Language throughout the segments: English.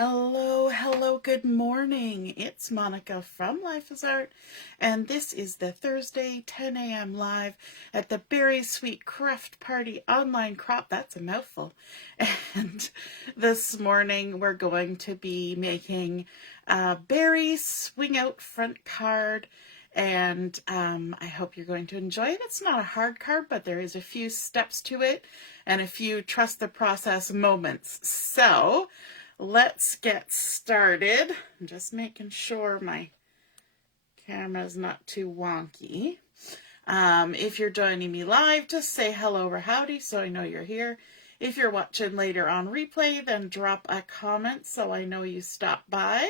Hello, good morning. It's Monica from Life is Art, and this is the Thursday 10 a.m. live at the Berry Sweet Craft Party online crop. That's a mouthful. And this morning we're going to be making a berry swing out front card, and I hope you're going to enjoy it. It's not a hard card, but there is a few steps to it and a few trust the process moments. So let's get started. I'm just making sure my camera's not too wonky. If you're joining me live, just say hello or howdy so I know you're here. If you're watching later on replay, then drop a comment so I know you stopped by.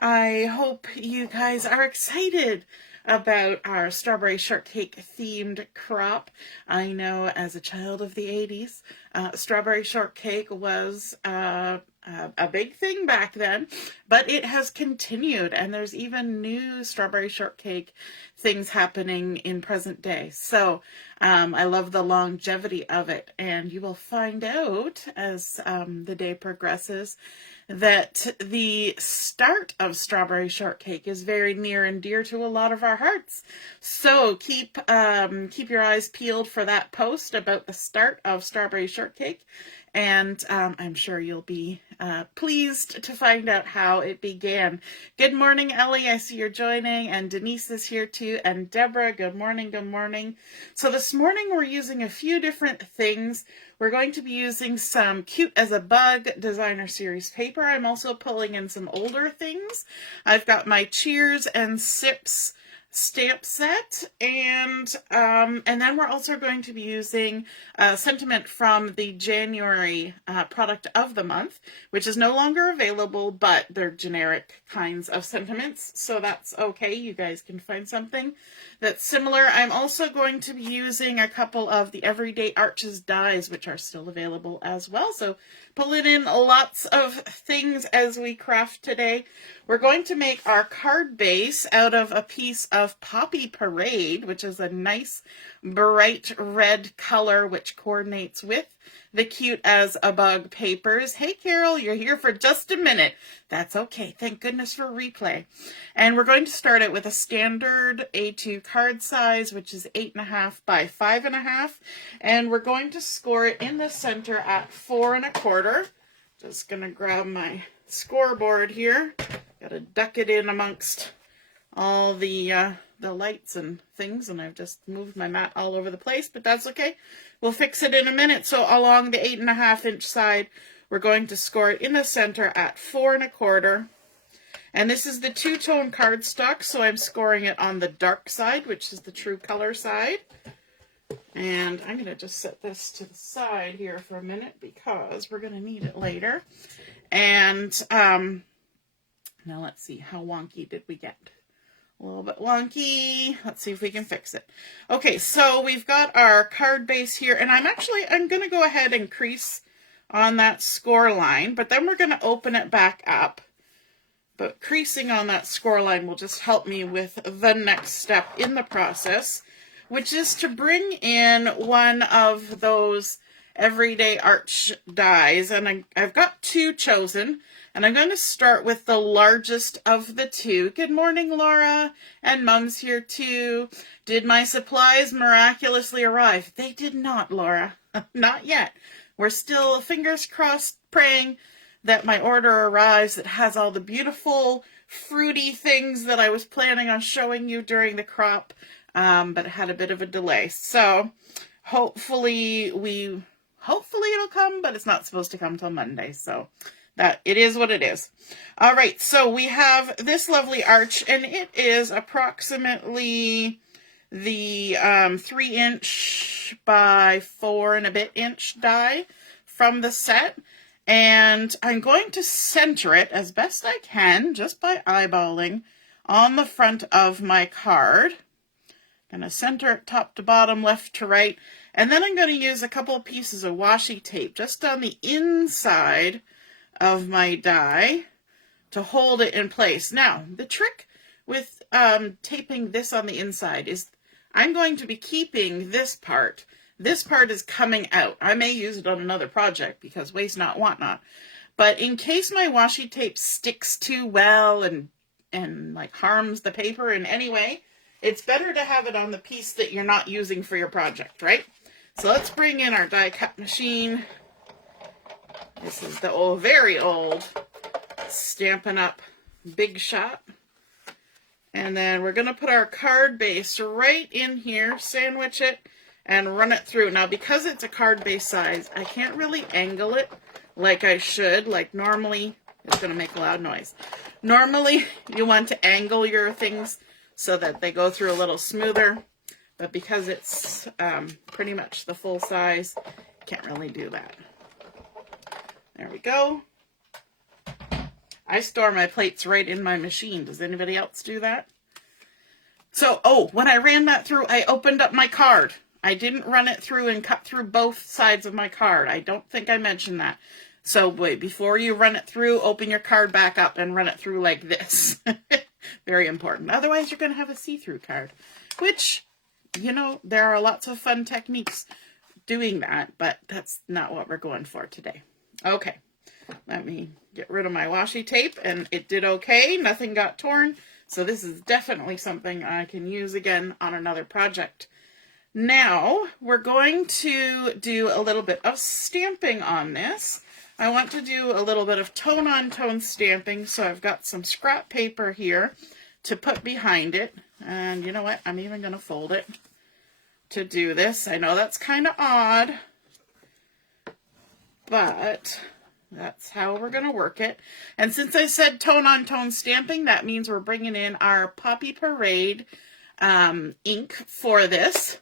I hope you guys are excited about our strawberry shortcake themed crop. I know as a child of the 80s, strawberry shortcake was a big thing back then, but it has continued, and there's even new strawberry shortcake things happening in present day. So I love the longevity of it, and you will find out as the day progresses that the start of strawberry shortcake is very near and dear to a lot of our hearts. So keep your eyes peeled for that post about the start of strawberry shortcake, and I'm sure you'll be pleased to find out how it began. Good morning, Ellie. I see you're joining, and Denise is here too, and Deborah. Good morning, good morning. So this morning we're using a few different things. We're going to be using some Cute as a Bug designer series paper. I'm also pulling in some older things. I've got my Cheers and Sips stamp set, and then we're also going to be using sentiment from the January product of the month, which is no longer available, but they're generic kinds of sentiments, so that's okay. You guys can find something that's similar. I'm also going to be using a couple of the Everyday Arches dies, which are still available as well, so pulling in lots of things as we craft today. We're going to make our card base out of a piece of Poppy Parade, which is a nice bright red color which coordinates with the Cute as a Bug papers. Hey Carol, you're here for just a minute. That's okay. Thank goodness for replay. And we're going to start it with a standard A2 card size, which is 8.5 by 5.5. And we're going to score it in the center at 4 1/4. Just gonna grab my scoreboard here. Gotta duck it in amongst all the lights and things, and I've just moved my mat all over the place, but that's okay. We'll fix it in a minute. So along the 8.5 inch side, we're going to score it in the center at 4 1/4. And this is the two-tone cardstock, so I'm scoring it on the dark side, which is the true color side. And I'm going to just set this to the side here for a minute because we're going to need it later. And now let's see, how wonky did we get? A little bit wonky. Let's see if we can fix it. Okay, so we've got our card base here, and I'm going to go ahead and crease on that score line, but then we're going to open it back up. But creasing on that score line will just help me with the next step in the process, which is to bring in one of those Everyday Arch dies, and I've got two chosen, and I'm going to start with the largest of the two. Good morning, Laura, and Mom's here too. Did my supplies miraculously arrive? They did not, Laura. Not yet. We're still, fingers crossed, praying that my order arrives that has all the beautiful fruity things that I was planning on showing you during the crop, but it had a bit of a delay. So hopefully it'll come, but it's not supposed to come till Monday. So that it is what it is. All right, so we have this lovely arch, and it is approximately the 3 inch by 4 and a bit inch die from the set. And I'm going to center it as best I can, just by eyeballing, on the front of my card. I'm going to center it top to bottom, left to right. And then I'm going to use a couple of pieces of washi tape just on the inside of my die to hold it in place. Now, the trick with taping this on the inside is I'm going to be keeping this part. This part is coming out. I may use it on another project because waste not, want not. But in case my washi tape sticks too well and like harms the paper in any way, it's better to have it on the piece that you're not using for your project, right? So let's bring in our die cut machine. This is the old, very old Stampin' Up! Big Shot. And then we're going to put our card base right in here, sandwich it, and run it through. Now, because it's a card base size, I can't really angle it like I should. Like normally, it's going to make a loud noise. Normally, you want to angle your things so that they go through a little smoother. But because it's pretty much the full size, can't really do that. There we go. I store my plates right in my machine. Does anybody else do that? So, oh, when I ran that through, I opened up my card. I didn't run it through and cut through both sides of my card. I don't think I mentioned that. So wait, before you run it through, open your card back up and run it through like this. Very important. Otherwise, you're going to have a see-through card, which, you know, there are lots of fun techniques doing that, but that's not what we're going for today. Okay, let me get rid of my washi tape, and it did okay. Nothing got torn, so this is definitely something I can use again on another project. Now, we're going to do a little bit of stamping on this. I want to do a little bit of tone-on-tone stamping, so I've got some scrap paper here to put behind it. And you know what? I'm even going to fold it to do this. I know that's kind of odd, but that's how we're going to work it. And since I said tone-on-tone stamping, that means we're bringing in our Poppy Parade ink for this.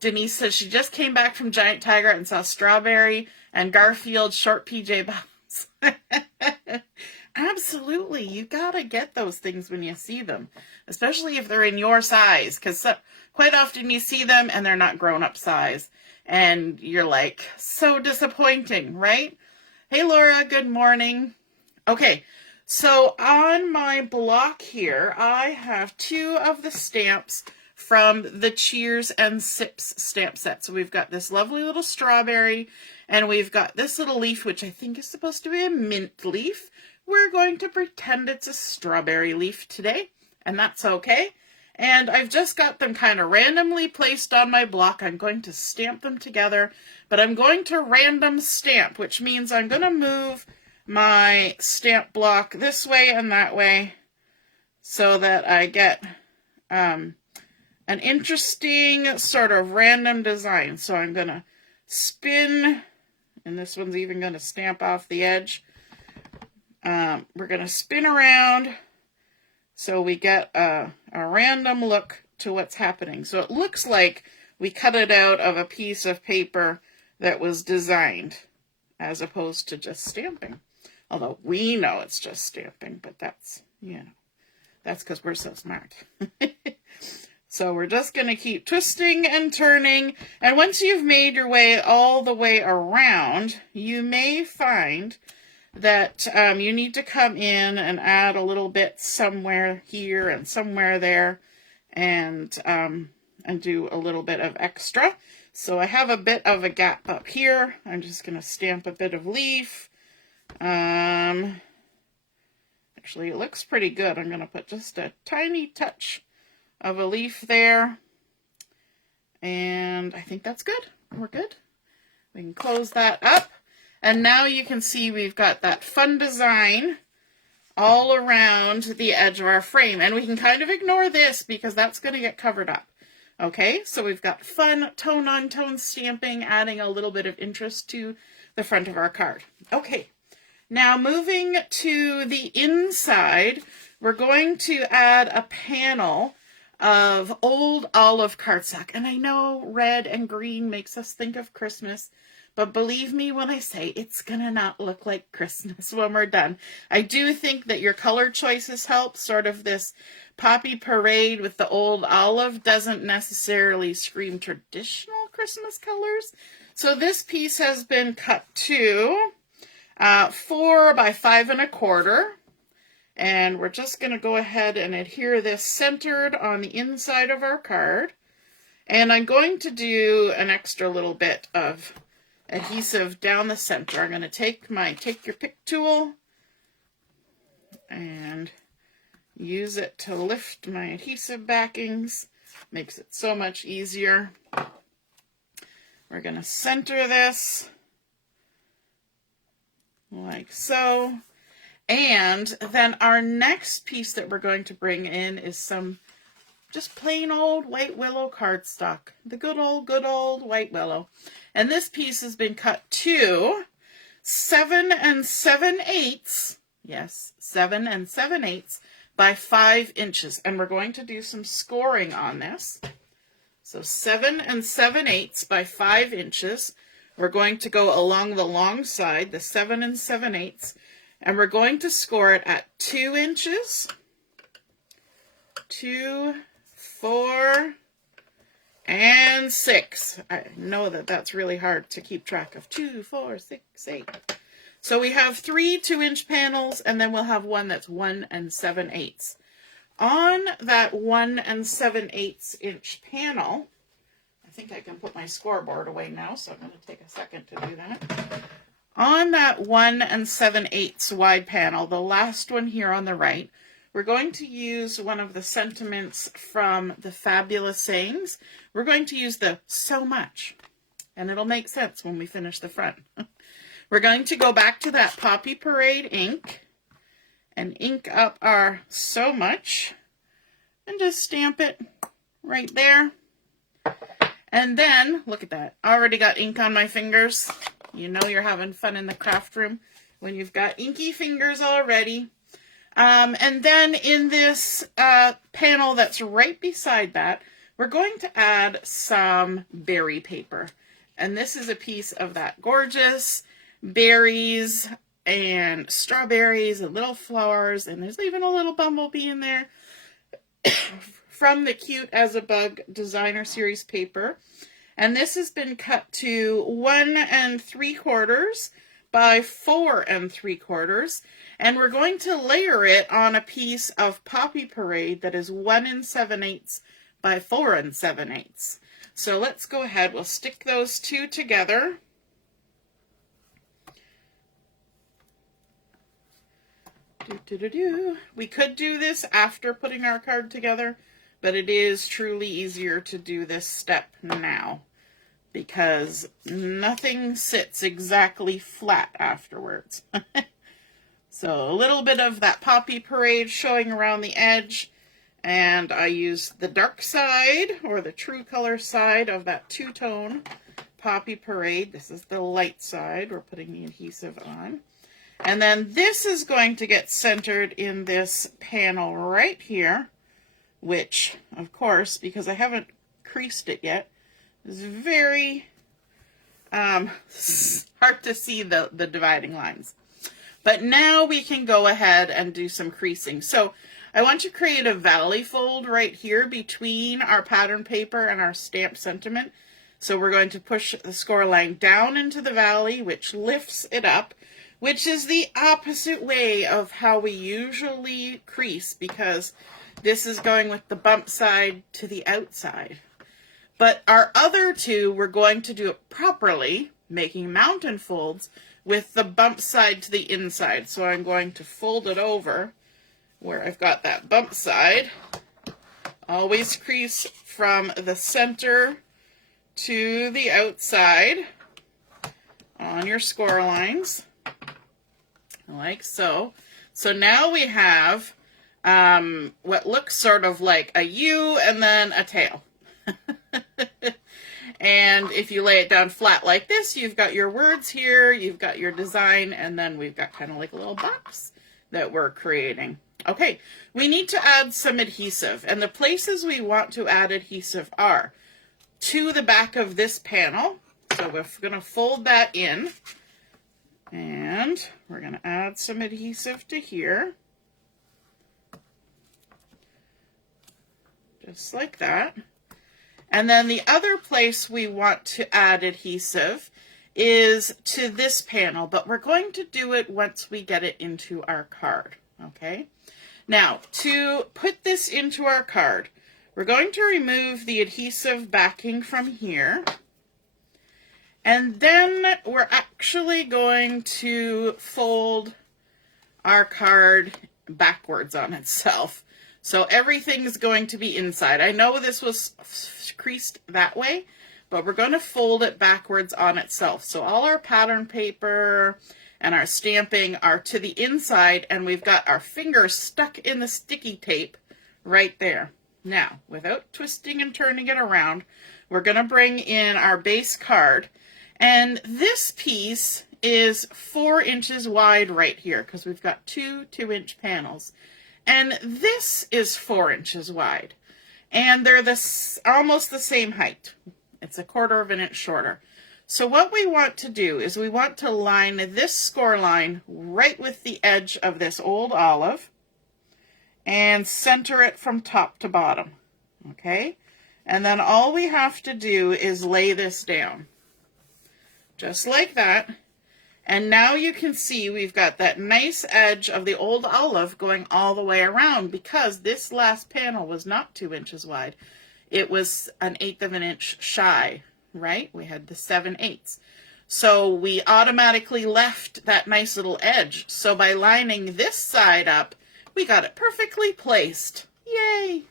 Denise says she just came back from Giant Tiger and saw Strawberry and Garfield short PJ Bobs. Absolutely. You got to get those things when you see them, especially if they're in your size, because quite often you see them and they're not grown-up size. And you're like, so disappointing, right? Hey, Laura, good morning. Okay, so on my block here, I have 2 of the stamps from the Cheers and Sips stamp set. So we've got this lovely little strawberry, and we've got this little leaf, which I think is supposed to be a mint leaf. We're going to pretend it's a strawberry leaf today, and that's okay. And I've just got them kind of randomly placed on my block. I'm going to stamp them together, but I'm going to random stamp, which means I'm going to move my stamp block this way and that way so that I get an interesting sort of random design. So I'm going to spin, and this one's even going to stamp off the edge. We're going to spin around so we get a random look to what's happening. So it looks like we cut it out of a piece of paper that was designed as opposed to just stamping. Although we know it's just stamping, but that's, you know, that's because we're so smart. So we're just going to keep twisting and turning. And once you've made your way all the way around, you may find that you need to come in and add a little bit somewhere here and somewhere there, and do a little bit of extra. So I have a bit of a gap up here. I'm just going to stamp a bit of leaf. Actually, it looks pretty good. I'm going to put just a tiny touch of a leaf there. And I think that's good. We're good. We can close that up. And now you can see we've got that fun design all around the edge of our frame. And we can kind of ignore this because that's going to get covered up. Okay, so we've got fun tone-on-tone stamping, adding a little bit of interest to the front of our card. Okay, now moving to the inside, we're going to add a panel of old olive cardstock. And I know red and green makes us think of Christmas, but believe me when I say it's gonna not look like Christmas when we're done. I do think that your color choices help. Sort of this Poppy Parade with the old olive doesn't necessarily scream traditional Christmas colors. So this piece has been cut to 4 by 5 1/4. And we're just going to go ahead and adhere this centered on the inside of our card. And I'm going to do an extra little bit of adhesive down the center. I'm going to take my Take Your Pick tool and use it to lift my adhesive backings. Makes it so much easier. We're going to center this like so. And then our next piece that we're going to bring in is some just plain old white willow cardstock. The good old white willow. And this piece has been cut to 7 7/8. Yes, 7 7/8 by 5 inches. And we're going to do some scoring on this. So 7 7/8 by 5 inches. We're going to go along the long side, the 7 7/8, and we're going to score it at 2 inches, 2, 4, and 6. I know that that's really hard to keep track of. 2, 4, 6, 8. So we have 3 2-inch panels, and then we'll have one that's 1 7/8. On that 1 7/8 inch panel, I think I can put my scoreboard away now, so I'm going to take a second to do that. On that 1 7/8 wide panel, the last one here on the right, we're going to use one of the sentiments from the Fabulous Sayings. We're going to use the so much, and it'll make sense when we finish the front. We're going to go back to that Poppy Parade ink and ink up our so much and just stamp it right there. And then, look at that, I already got ink on my fingers. You know you're having fun in the craft room when you've got inky fingers already. And then in this panel that's right beside that, we're going to add some berry paper. And this is a piece of that gorgeous berries and strawberries and little flowers, and there's even a little bumblebee in there from the Cute as a Bug Designer Series paper. And this has been cut to 1 3/4 by 4 3/4. And we're going to layer it on a piece of Poppy Parade that is 1 7/8 by 4 7/8. So let's go ahead. We'll stick those two together. We could do this after putting our card together, but it is truly easier to do this step now because nothing sits exactly flat afterwards. So a little bit of that Poppy Parade showing around the edge, and I used the dark side or the true color side of that two-tone Poppy Parade. This is the light side we're putting the adhesive on. And then this is going to get centered in this panel right here, which, of course, because I haven't creased it yet, is very hard to see the dividing lines. But now we can go ahead and do some creasing. So I want to create a valley fold right here between our pattern paper and our stamp sentiment. So we're going to push the score line down into the valley, which lifts it up, which is the opposite way of how we usually crease, because this is going with the bump side to the outside. But our other two, we're going to do it properly, making mountain folds with the bump side to the inside. So I'm going to fold it over where I've got that bump side. Always crease from the center to the outside on your score lines, like so. So now we have what looks sort of like a U and then a tail. And if you lay it down flat like this, you've got your words here, you've got your design, and then we've got kind of like a little box that we're creating. Okay, we need to add some adhesive, and the places we want to add adhesive are to the back of this panel. So we're going to fold that in, and we're going to add some adhesive to here. Just like that. And then the other place we want to add adhesive is to this panel, but we're going to do it once we get it into our card, okay? Now, to put this into our card, we're going to remove the adhesive backing from here, And then we're actually going to fold our card backwards on itself. So everything's going to be inside. I know this was creased that way, but we're going to fold it backwards on itself. So all our pattern paper and our stamping are to the inside, and we've got our fingers stuck in the sticky tape right there. Now, without twisting and turning it around, we're going to bring in our base card. And this piece is 4 inches wide right here because we've got two 2-inch panels. And this is 4 inches wide. And they're almost the same height. It's 1/4 of an inch shorter. So what we want to do is we want to line this score line right with the edge of this old olive and center it from top to bottom. Okay? And then all we have to do is lay this down. Just like that. And now you can see we've got that nice edge of the old olive going all the way around because this last panel was not 2 inches wide. It was 1/8 of an inch shy, right? We had the 7/8. So we automatically left that nice little edge. So by lining this side up, we got it perfectly placed. Yay!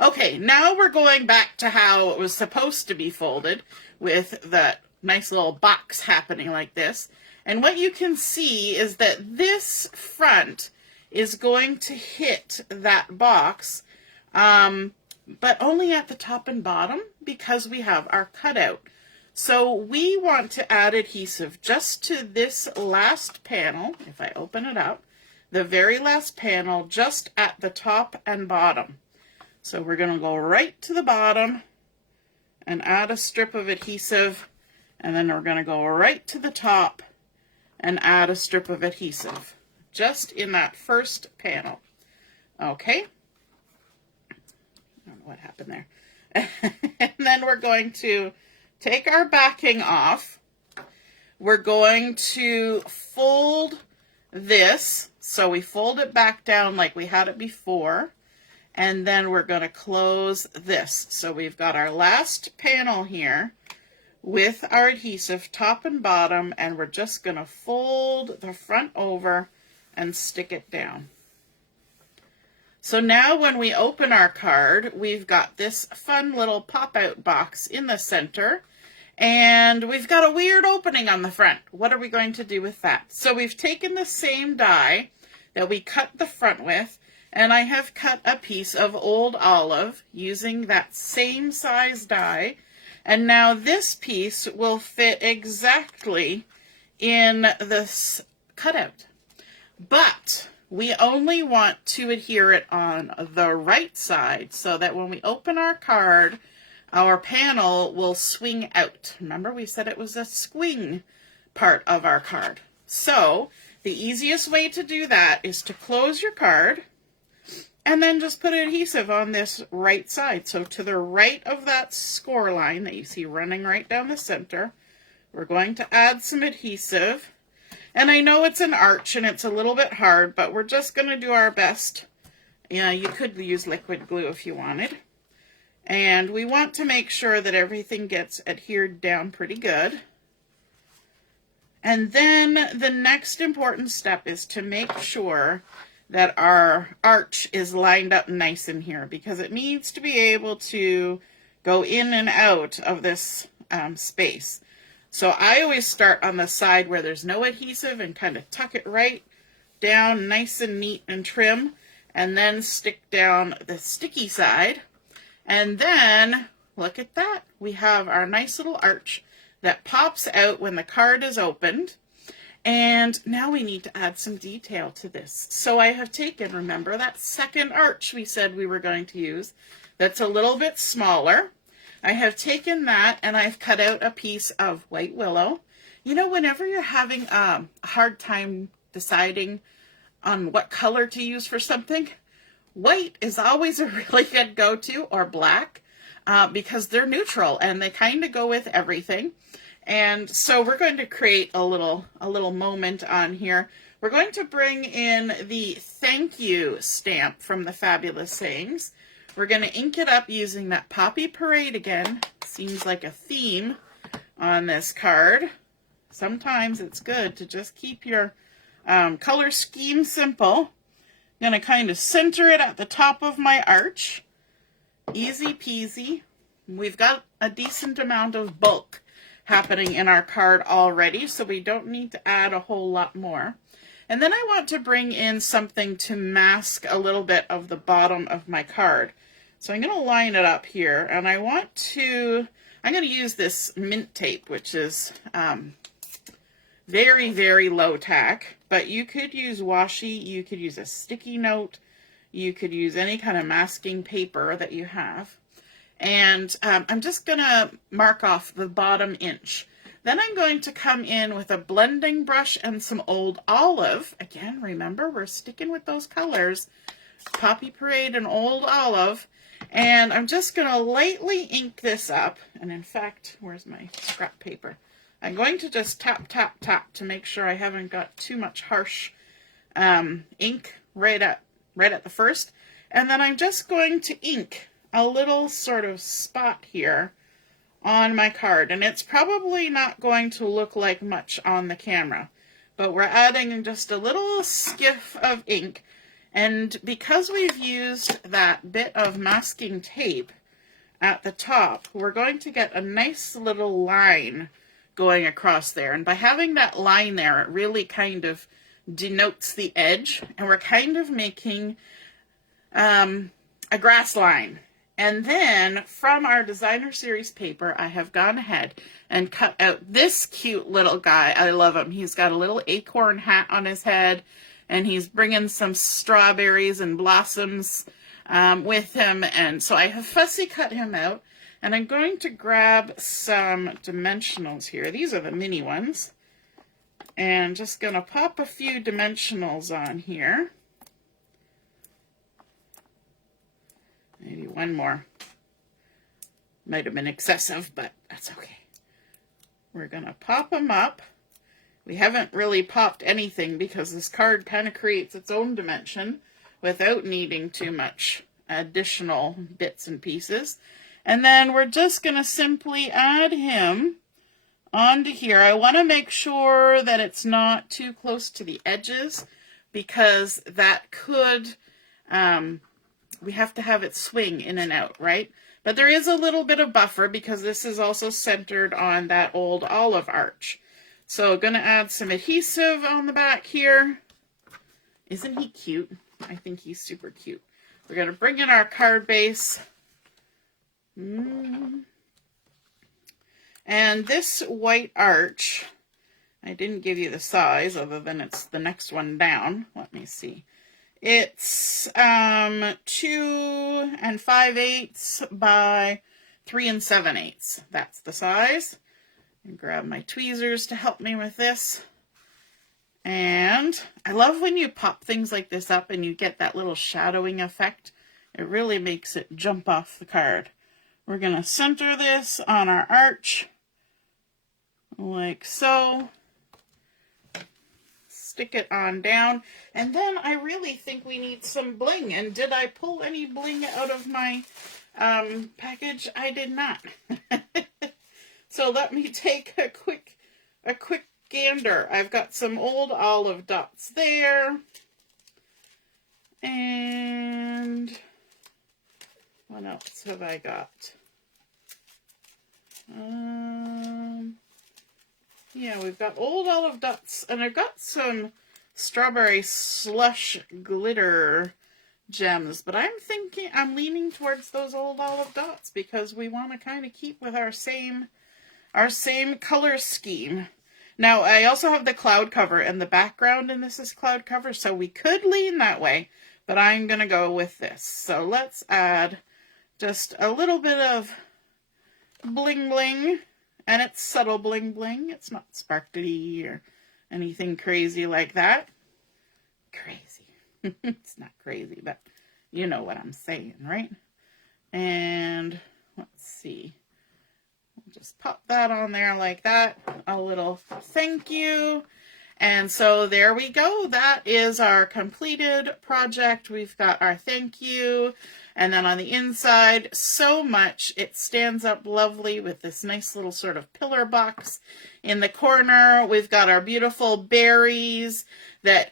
Okay, now we're going back to how it was supposed to be folded with that nice little box happening like this. And what you can see is that this front is going to hit that box, but only at the top and bottom because we have our cutout. So we want to add adhesive just to this last panel. If I open it up, the very last panel just at the top and bottom. So we're going to go right to the bottom and add a strip of adhesive. And then we're going to go right to the top and add a strip of adhesive, just in that first panel. Okay? I don't know what happened there. And then we're going to take our backing off. We're going to fold this. So we fold it back down like we had it before. And then we're going to close this. So we've got our last panel here with our adhesive top and bottom, and we're just going to fold the front over and stick it down. So now when we open our card, we've got this fun little pop-out box in the center, and we've got a weird opening on the front. What are we going to do with that? So we've taken the same die that we cut the front with, and I have cut a piece of old olive using that same size die. And now this piece will fit exactly in this cutout. But we only want to adhere it on the right side so that when we open our card, our panel will swing out. Remember, we said it was a swing part of our card. So the easiest way to do that is to close your card and then just put adhesive on this right side. So to the right of that score line that you see running right down the center, we're going to add some adhesive. And I know it's an arch and it's a little bit hard, but we're just going to do our best. Yeah, you could use liquid glue if you wanted. And we want to make sure that everything gets adhered down pretty good. And then the next important step is to make sure that our arch is lined up nice in here because it needs to be able to go in and out of this space. So I always start on the side where there's no adhesive and kind of tuck it right down nice and neat and trim, and then stick down the sticky side. And then look at that. We have our nice little arch that pops out when the card is opened. And now we need to add some detail to this. So I have taken, remember that second arch we said we were going to use, that's a little bit smaller. I have taken that and I've cut out a piece of white willow. You know, whenever you're having a hard time deciding on what color to use for something, white is always a really good go-to, or black, because they're neutral and they kind of go with everything. And so we're going to create a little moment on here. We're going to bring in the thank you stamp from the Fabulous Sayings. We're going to ink it up using that Poppy Parade again. Seems like a theme on this card. Sometimes it's good to just keep your color scheme simple. I'm going to kind of center it at the top of my arch. Easy peasy. We've got a decent amount of bulk happening in our card already, so we don't need to add a whole lot more. And then I want to bring in something to mask a little bit of the bottom of my card. So I'm going to line it up here, and I'm going to use this mint tape, which is very, very low tack, but you could use washi, you could use a sticky note, you could use any kind of masking paper that you have. And I'm just going to mark off the bottom inch. Then I'm going to come in with a blending brush and some Old Olive. Again, remember, we're sticking with those colors, Poppy Parade and Old Olive. And I'm just going to lightly ink this up. And in fact, where's my scrap paper? I'm going to just tap, tap, tap to make sure I haven't got too much harsh ink right at the first. And then I'm just going to ink a little sort of spot here on my card. And it's probably not going to look like much on the camera, but we're adding just a little skiff of ink. And because we've used that bit of masking tape at the top, we're going to get a nice little line going across there. And by having that line there, it really kind of denotes the edge. And we're kind of making a grass line. And then from our designer series paper, I have gone ahead and cut out this cute little guy. I love him. He's got a little acorn hat on his head, and he's bringing some strawberries and blossoms with him. And so I have fussy cut him out, and I'm going to grab some dimensionals here. These are the mini ones. And just going to pop a few dimensionals on here. Maybe one more. Might have been excessive, but that's okay. We're going to pop them up. We haven't really popped anything because this card kind of creates its own dimension without needing too much additional bits and pieces. And then we're just going to simply add him onto here. I want to make sure that it's not too close to the edges because that could... we have to have it swing in and out, right? But there is a little bit of buffer because this is also centered on that Old Olive arch. So going to add some adhesive on the back here. Isn't he cute? I think he's super cute. We're going to bring in our card base. And this white arch, I didn't give you the size other than it's the next one down. Let me see. It's 2 5/8 by 3 7/8. That's the size. And grab my tweezers to help me with this. And I love when you pop things like this up and you get that little shadowing effect. It really makes it jump off the card. We're going to center this on our arch like so. Stick it on down, and then I really think we need some bling. And did I pull any bling out of my package? I did not. So let me take a quick gander. I've got some Old Olive dots there, and what else have I got? Yeah, we've got Old Olive dots, and I've got some strawberry slush glitter gems, but I'm leaning towards those Old Olive dots because we want to kind of keep with our same color scheme. Now, I also have the cloud cover and the background, and this is cloud cover, so we could lean that way, but I'm going to go with this. So let's add just a little bit of bling bling. And it's subtle bling bling. It's not sparkly or anything crazy like that. Crazy. It's not crazy, but you know what I'm saying, right? And let's see. We'll just pop that on there like that. A little thank you. And so there we go. That is our completed project. We've got our thank you. And then on the inside, so much. It stands up lovely with this nice little sort of pillar box. In the corner, we've got our beautiful berries that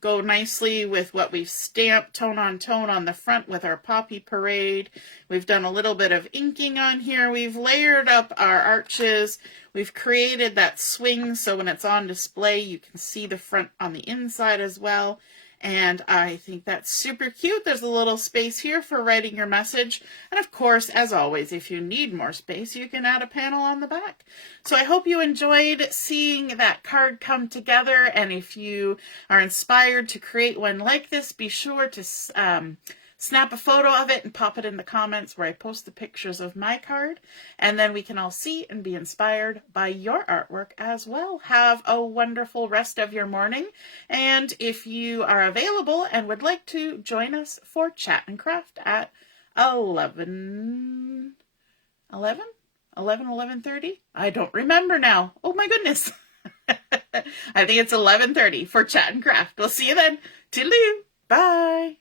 go nicely with what we've stamped tone on the front with our Poppy Parade. We've done a little bit of inking on here. We've layered up our arches. We've created that swing so when it's on display you can see the front on the inside as well. And I think that's super cute. There's a little space here for writing your message. And of course, as always, if you need more space, you can add a panel on the back. So I hope you enjoyed seeing that card come together. And if you are inspired to create one like this, be sure to snap a photo of it and pop it in the comments where I post the pictures of my card. And then we can all see and be inspired by your artwork as well. Have a wonderful rest of your morning. And if you are available and would like to join us for Chat and Craft at 11:30? I don't remember now. Oh my goodness. I think it's 11:30 for Chat and Craft. We'll see you then. Toodaloo. Bye.